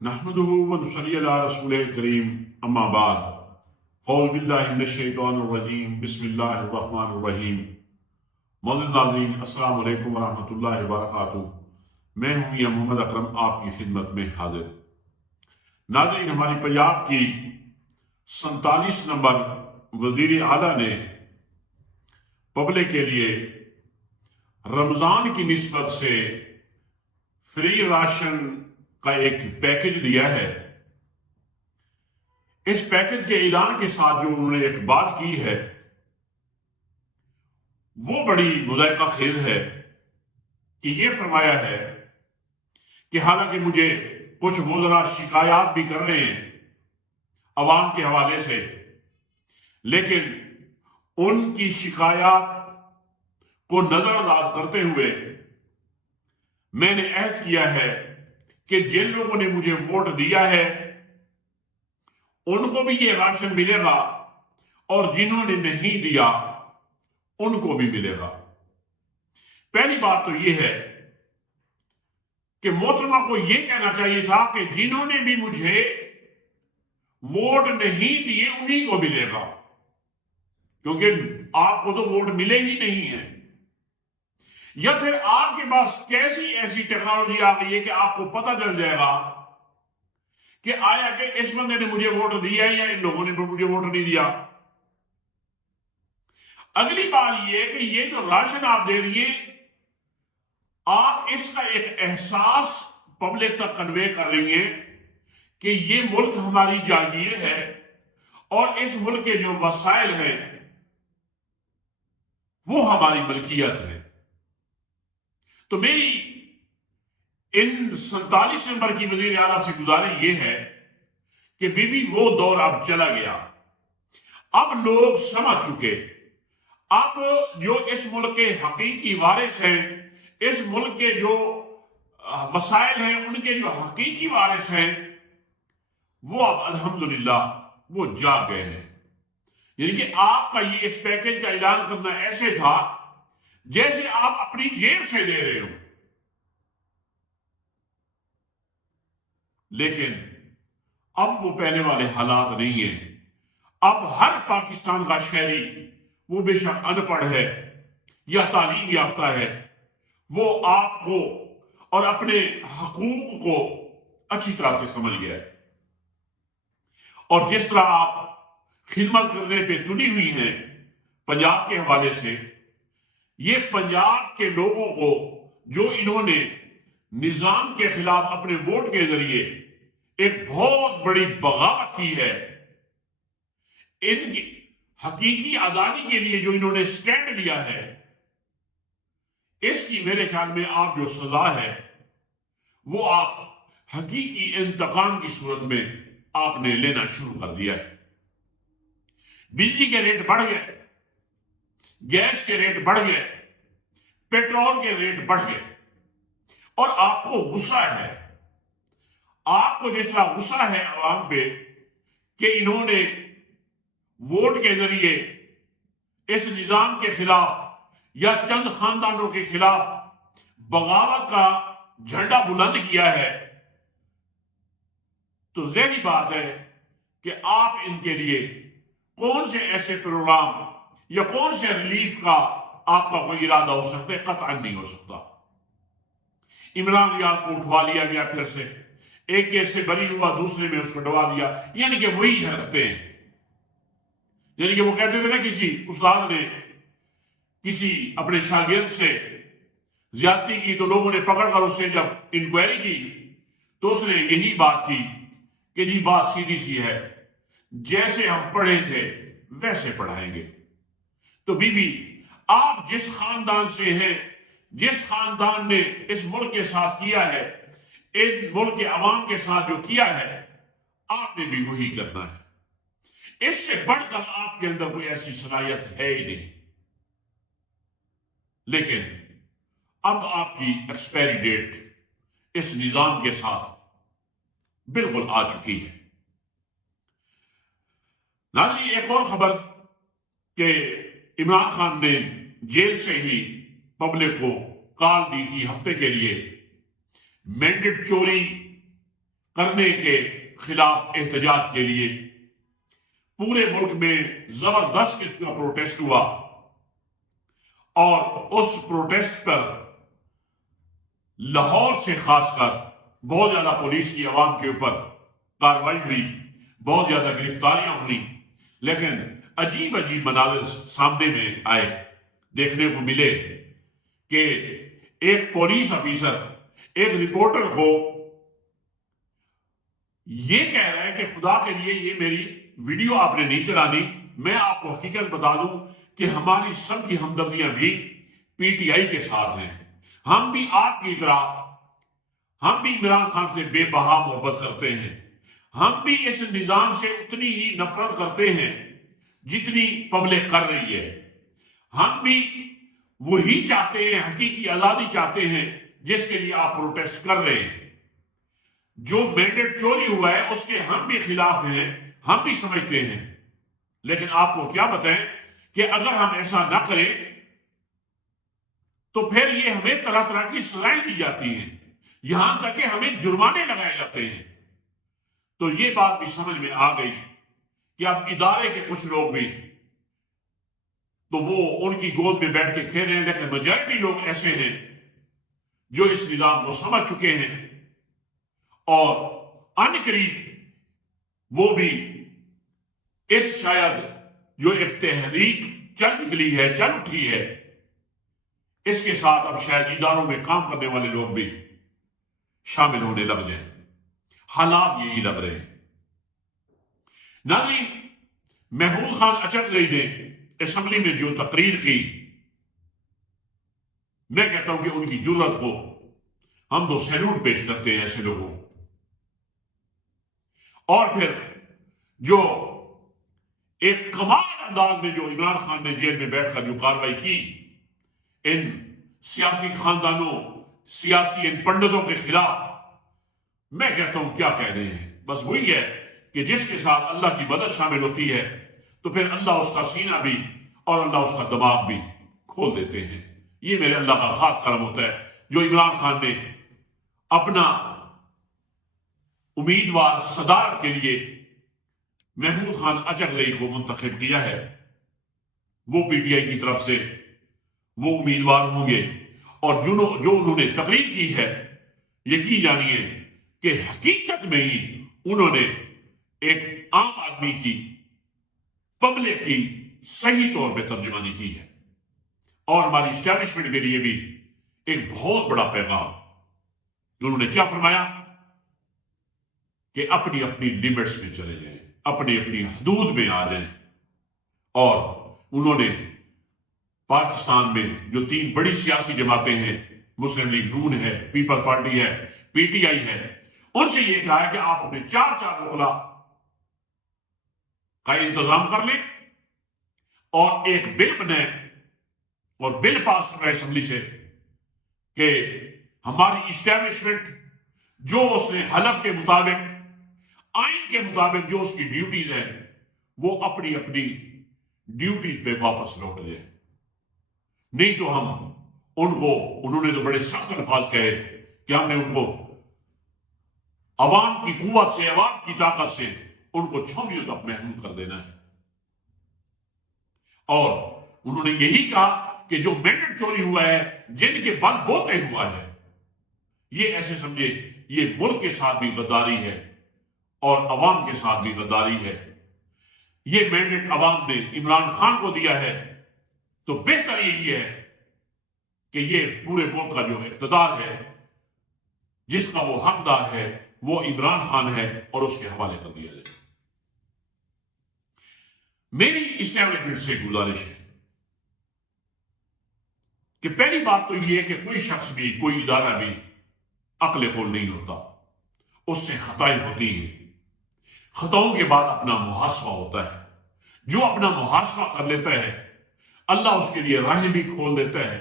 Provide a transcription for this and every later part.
نحمده ونصلي على رسوله الكريم اما بعد اعوذ باللہ من الشیطان الرجیم بسم اللہ الرحمن الرحیم۔ معزز ناظرین، السلام علیکم ورحمۃ اللہ وبرکاتہ۔ میں ہوں میاں محمد اکرم آپ کی خدمت میں حاضر۔ ناظرین، ہماری پنجاب کی 47 نمبر وزیر اعلیٰ نے پبلک کے لیے رمضان کی نسبت سے فری راشن کا ایک پیکج دیا ہے۔ اس پیکج کے اعلان کے ساتھ جو انہوں نے ایک بات کی ہے وہ بڑی مضحکہ خیز ہے کہ یہ فرمایا ہے کہ حالانکہ مجھے کچھ وزراء شکایات بھی کر رہے ہیں عوام کے حوالے سے، لیکن ان کی شکایات کو نظر انداز کرتے ہوئے میں نے عہد کیا ہے کہ جن لوگوں نے مجھے ووٹ دیا ہے ان کو بھی یہ راشن ملے گا اور جنہوں نے نہیں دیا ان کو بھی ملے گا۔ پہلی بات تو یہ ہے کہ محترمہ کو یہ کہنا چاہیے تھا کہ جنہوں نے بھی مجھے ووٹ نہیں دیے انہی کو ملے گا، کیونکہ آپ کو تو ووٹ ملے ہی نہیں ہیں۔ یا پھر آپ کے پاس کیسی ایسی ٹیکنالوجی آ گئی ہے کہ آپ کو پتہ چل جائے گا کہ آیا کہ اس بندے نے مجھے ووٹ دیا ہے یا ان لوگوں نے مجھے ووٹ نہیں دیا۔ اگلی بات یہ کہ یہ جو راشن آپ دے رہی ہیں، آپ اس کا ایک احساس پبلک تک کنوے کر رہی ہیں کہ یہ ملک ہماری جاگیر ہے اور اس ملک کے جو وسائل ہیں وہ ہماری ملکیت ہے۔ تو میری ان 47 نمبر کی وزیر اعلیٰ سے گزارش یہ ہے کہ بی بی وہ دور اب چلا گیا، اب لوگ سمجھ چکے، اب جو اس ملک کے حقیقی وارث ہیں، اس ملک کے جو وسائل ہیں، ان کے جو حقیقی وارث ہیں وہ اب الحمدللہ وہ جاگ گئے ہیں۔ یعنی کہ آپ کا یہ اس پیکج کا اعلان کرنا ایسے تھا جیسے آپ اپنی جیب سے دے رہے ہو، لیکن اب وہ پہلے والے حالات نہیں ہیں۔ اب ہر پاکستان کا شہری، وہ بے شک ان پڑھ ہے یا تعلیم یافتہ ہے، وہ آپ کو اور اپنے حقوق کو اچھی طرح سے سمجھ گیا ہے، اور جس طرح آپ خدمت کرنے پہ تلی ہوئی ہیں پنجاب کے حوالے سے، یہ پنجاب کے لوگوں کو جو انہوں نے نظام کے خلاف اپنے ووٹ کے ذریعے ایک بہت بڑی بغاوت کی ہے، ان کی حقیقی آزادی کے لیے جو انہوں نے سٹینڈ لیا ہے، اس کی میرے خیال میں آپ جو سزا ہے وہ آپ حقیقی انتقام کی صورت میں آپ نے لینا شروع کر دیا ہے۔ بجلی کے ریٹ بڑھ گئے، گیس کے ریٹ بڑھ گئے، پیٹرول کے ریٹ بڑھ گئے، اور آپ کو غصہ ہے، آپ کو جس طرح غصہ ہے عوام پہ کہ انہوں نے ووٹ کے ذریعے اس نظام کے خلاف یا چند خاندانوں کے خلاف بغاوت کا جھنڈا بلند کیا ہے، تو ظاہری بات ہے کہ آپ ان کے لیے کون سے ایسے پروگرام یا کون سے ریلیف کا آپ کا کوئی ارادہ ہو سکتا ہے؟ قطعا نہیں ہو سکتا۔ عمران ریاض کو اٹھوا لیا گیا، پھر سے ایک کیس سے بری ہوا، دوسرے میں اس کو ڈبا دیا، یعنی کہ وہی حرکتیں ہیں۔ یعنی کہ وہ کہتے تھے نا، کسی استاد نے کسی اپنے شاگرد سے زیادتی کی تو لوگوں نے پکڑ کر اس سے جب انکوائری کی تو اس نے یہی بات کی کہ جی بات سیدھی سی ہے، جیسے ہم پڑھے تھے ویسے پڑھائیں گے۔ تو بی بی، آپ جس خاندان سے ہیں، جس خاندان نے اس ملک کے ساتھ کیا ہے، ان ملک کے عوام کے ساتھ جو کیا ہے، آپ نے بھی وہی کرنا ہے۔ اس سے بڑھ کر آپ کے اندر کوئی ایسی صلاحیت ہے ہی نہیں، لیکن اب آپ کی ایکسپائری ڈیٹ اس نظام کے ساتھ بالکل آ چکی ہے۔ ناظرین، ایک اور خبر کہ عمران خان نے جیل سے ہی پبلک کو کال دی تھی ہفتے کے لیے، مینڈیٹ چوری کرنے کے خلاف احتجاج کے لیے پورے ملک میں زبردست قسم کا پروٹیسٹ ہوا، اور اس پروٹیسٹ پر لاہور سے خاص کر بہت زیادہ پولیس کی عوام کے اوپر کارروائی ہوئی، بہت زیادہ گرفتاریاں ہوئی، لیکن عجیب عجیب مناظر سامنے میں آئے، دیکھنے کو ملے کہ ایک پولیس افیسر ایک رپورٹر کو یہ کہہ رہا ہے کہ خدا کے لیے یہ میری ویڈیو آپ نے نہیں چلانی، میں آپ کو حقیقت بتا دوں کہ ہماری سب کی ہمدردیاں بھی پی ٹی آئی کے ساتھ ہیں، ہم بھی آپ کی طرح، ہم بھی عمران خان سے بے بہا محبت کرتے ہیں، ہم بھی اس نظام سے اتنی ہی نفرت کرتے ہیں جتنی پبلک کر رہی ہے، ہم بھی وہی چاہتے ہیں، حقیقی آزادی چاہتے ہیں جس کے لیے آپ پروٹیسٹ کر رہے ہیں۔ جو مینڈیٹ چوری ہوا ہے اس کے ہم بھی خلاف ہیں، ہم بھی سمجھتے ہیں، لیکن آپ کو کیا بتائیں کہ اگر ہم ایسا نہ کریں تو پھر یہ ہمیں طرح طرح کی سزائیں دی جاتی ہیں، یہاں تک کہ ہمیں جرمانے لگائے جاتے ہیں۔ تو یہ بات بھی سمجھ میں آ گئی کہ اب ادارے کے کچھ لوگ بھی تو وہ ان کی گود میں بیٹھ کے کھیل رہے ہیں، لیکن میجارٹی لوگ ایسے ہیں جو اس نظام کو سمجھ چکے ہیں، اور ان قریب وہ بھی اس شاید جو ایک تحریک چل نکلی ہے، چل اٹھی ہے، اس کے ساتھ اب شاید اداروں میں کام کرنے والے لوگ بھی شامل ہونے لگ جائیں، حالات یہی لگ رہے ہیں۔ ناظرین، محمود خان اچکزئی نے اسمبلی میں جو تقریر کی، میں کہتا ہوں کہ ان کی جرأت کو ہم تو سیلوٹ پیش کرتے ہیں ایسے لوگوں کو۔ اور پھر جو ایک کمال انداز میں جو عمران خان نے جیل میں بیٹھ کر جو کارروائی کی ان سیاسی خاندانوں، سیاسی ان پنڈتوں کے خلاف، میں کہتا ہوں کیا کہہ رہے ہیں، بس وہی ہے کہ جس کے ساتھ اللہ کی مدد شامل ہوتی ہے تو پھر اللہ اس کا سینہ بھی اور اللہ اس کا دماغ بھی کھول دیتے ہیں۔ یہ میرے اللہ کا خاص کرم ہوتا ہے جو عمران خان نے اپنا امیدوار صدارت کے لیے محمود خان اچکزئی کو منتخب کیا ہے۔ وہ پی ٹی آئی کی طرف سے وہ امیدوار ہوں گے، اور جو انہوں نے تقریر کی ہے، یقین جانیے کہ حقیقت میں ہی انہوں نے ایک عام آدمی کی، پبلک کی صحیح طور پہ ترجمانی کی ہے، اور ہماری اسٹیبلشمنٹ کے لیے بھی ایک بہت بڑا پیغام۔ انہوں نے کیا فرمایا کہ اپنی اپنی لیمٹس میں چلے جائیں، اپنی اپنی حدود میں آ جائیں، اور انہوں نے پاکستان میں جو 3 بڑی سیاسی جماعتیں ہیں، مسلم لیگ نون ہے، پیپل پارٹی ہے، پی ٹی آئی ہے، ان سے یہ کہا ہے کہ آپ اپنے 4 وکلا کا انتظام کر لیں اور ایک بل بنائیں اور بل پاس کریں اسمبلی سے کہ ہماری اسٹیبلشمنٹ جو اس نے حلف کے مطابق، آئین کے مطابق جو اس کی ڈیوٹیز ہیں، وہ اپنی اپنی ڈیوٹیز پہ واپس لوٹ جائے۔ نہیں تو ہم ان کو، انہوں نے تو بڑے سخت الفاظ کہے کہ ہم نے ان کو عوام کی قوت سے، عوام کی طاقت سے ان کو چھوڑیوں تک محدود کر دینا ہے۔ اور انہوں نے یہی کہا کہ جو مینڈیٹ چوری ہوا ہے، جن کے بل بوتے ہوا ہے، یہ ایسے سمجھے یہ ملک کے ساتھ بھی غداری ہے اور عوام کے ساتھ بھی غداری ہے۔ یہ مینڈیٹ عوام نے عمران خان کو دیا ہے تو بہتر یہی ہے کہ یہ پورے ملک کا جو اقتدار ہے، جس کا وہ حقدار ہے، وہ عمران خان ہے، اور اس کے حوالے کر دیا جائے۔ میری اسٹیبلشمنٹ سے گزارش ہے کہ پہلی بات تو یہ ہے کہ کوئی شخص بھی، کوئی ادارہ بھی عقل کل نہیں ہوتا، اس سے خطائیں ہوتی ہیں، خطاؤں کے بعد اپنا محاسبہ ہوتا ہے۔ جو اپنا محاسبہ کر لیتا ہے، اللہ اس کے لیے راہیں بھی کھول دیتا ہے،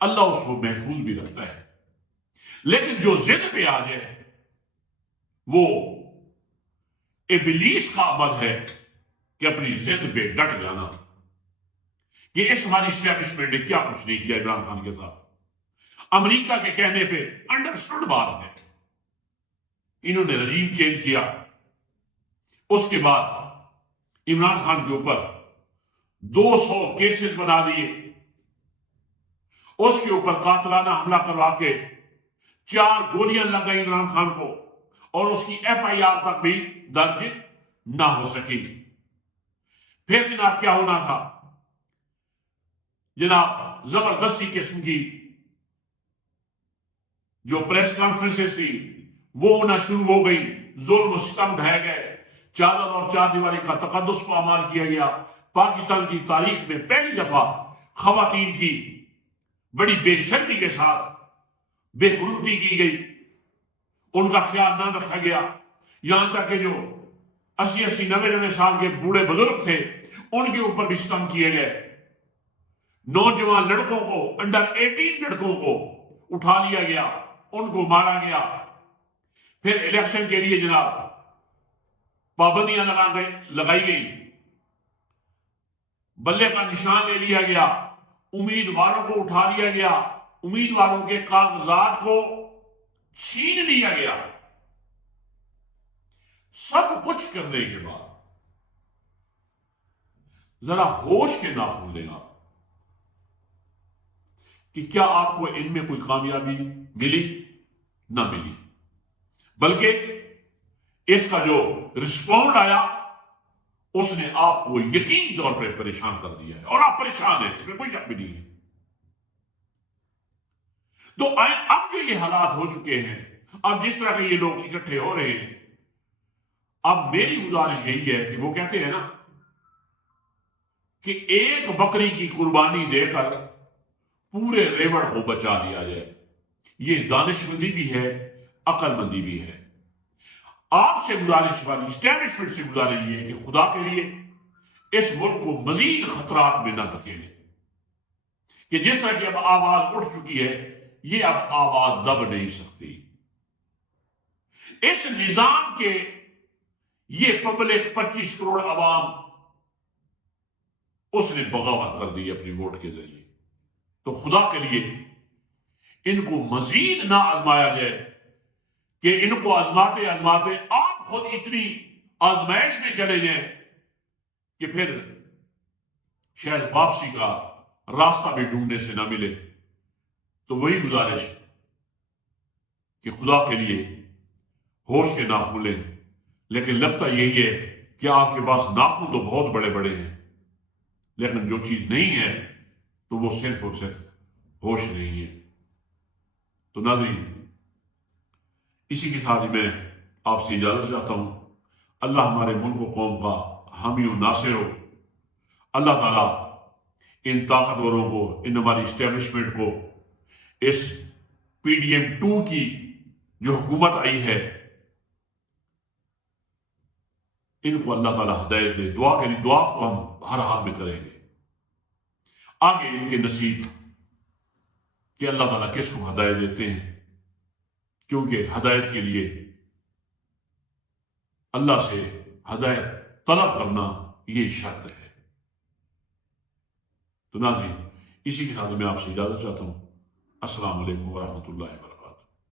اللہ اس کو محفوظ بھی رکھتا ہے۔ لیکن جو ضد پہ آ جائے، وہ ابلیس کا عمل ہے کہ اپنی ضد پہ ڈٹ جانا۔ کہ اس ہماری اسٹیبلشمنٹ نے کیا کچھ نہیں کیا عمران خان کے ساتھ، امریکہ کے کہنے پہ انڈرسٹوڈ بات ہے انہوں نے رجیم چینج کیا. اس کے بعد عمران خان کے اوپر 200 کیسز بنا دیے. اس کے اوپر قاتلانہ حملہ کروا کے 4 گولیاں لگ گئی عمران خان کو، اور اس کی FIR تک بھی درج نہ ہو سکی. پھر جناب کیا ہونا تھا؟ جناب زبردستی قسم کی جو پریس کانفرنسز تھی وہ ہونا شروع ہو گئی. ظلم و ستم ڈھائے گئے. چادر اور چار دیواری کا تقدس پامال کیا گیا. پاکستان کی تاریخ میں پہلی دفعہ خواتین کی بڑی بے شرمی کے ساتھ بے حرمتی کی گئی، ان کا خیال نہ رکھا گیا. یہاں تک کہ جو 80-90 سال کے بوڑھے بزرگ تھے ان کے اوپر بھی ستم کیے گئے. نوجوان لڑکوں کو، انڈر 18 لڑکوں کو اٹھا لیا گیا، ان کو مارا گیا. پھر الیکشن کے لیے جناب پابندیاں لگائی گئی، بلے کا نشان لے لیا گیا، امیدواروں کو اٹھا لیا گیا، امیدواروں کے کاغذات کو چھین لیا گیا. سب کچھ کرنے کے بعد ذرا ہوش کے ناخن لیں آپ کہ کیا آپ کو ان میں کوئی کامیابی ملی؟ نہ ملی، بلکہ اس کا جو رسپونڈ آیا اس نے آپ کو یقینی طور پر پریشان کر دیا ہے، اور آپ پریشان ہیں، اس میں کوئی شک بھی نہیں ہے. تو اب جو یہ حالات ہو چکے ہیں، اب جس طرح کے یہ لوگ اکٹھے ہو رہے ہیں، اب میری گزارش یہی ہے کہ وہ کہتے ہیں نا کہ ایک بکری کی قربانی دے کر پورے ریوڑ کو بچا لیا جائے. یہ دانش مندی بھی ہے، عقل مندی بھی ہے. آپ سے گزارش والی اسٹیبلشمنٹ سے گزارش یہ ہے کہ خدا کے لیے اس ملک کو مزید خطرات میں نہ دھکیلیں، کہ جس طرح کی اب آواز اٹھ چکی ہے یہ اب آواز دب نہیں سکتی. اس نظام کے یہ پبلک 25 کروڑ عوام اس نے بغاوت کر دی اپنی ووٹ کے ذریعے. تو خدا کے لیے ان کو مزید نہ آزمایا جائے کہ ان کو آزماتے آزماتے آپ خود اتنی آزمائش میں چلے جائیں کہ پھر شاید واپسی کا راستہ بھی ڈھونڈنے سے نہ ملے. تو وہی گزارش کہ خدا کے لیے ہوش کے ناخن لیں. لیکن لگتا یہی ہے کہ آپ کے پاس ناخن تو بہت بڑے بڑے ہیں، لیکن جو چیز نہیں ہے تو وہ صرف اور صرف ہوش نہیں ہے. تو ناظرین، اسی کے ساتھ ہی میں آپ سے اجازت چاہتا ہوں. اللہ ہمارے ملک و قوم کا حامی و ناصر ہو. اللہ تعالیٰ ان طاقتوروں کو، ان ہماری اسٹیبلشمنٹ کو، اس PDM-2 کی جو حکومت آئی ہے ان کو اللہ تعالیٰ ہدایت دے. دعا کے لیے دعا کو ہم ہر حال میں کریں گے. آگے ان کے نصیب کہ اللہ تعالیٰ کس کو ہدایت دیتے ہیں، کیونکہ ہدایت کے لیے اللہ سے ہدایت طلب کرنا یہ شرط ہے. تو ناظرین، اسی کے ساتھ میں آپ سے اجازت چاہتا ہوں. السلام علیکم ورحمۃ اللہ وبرکاتہ.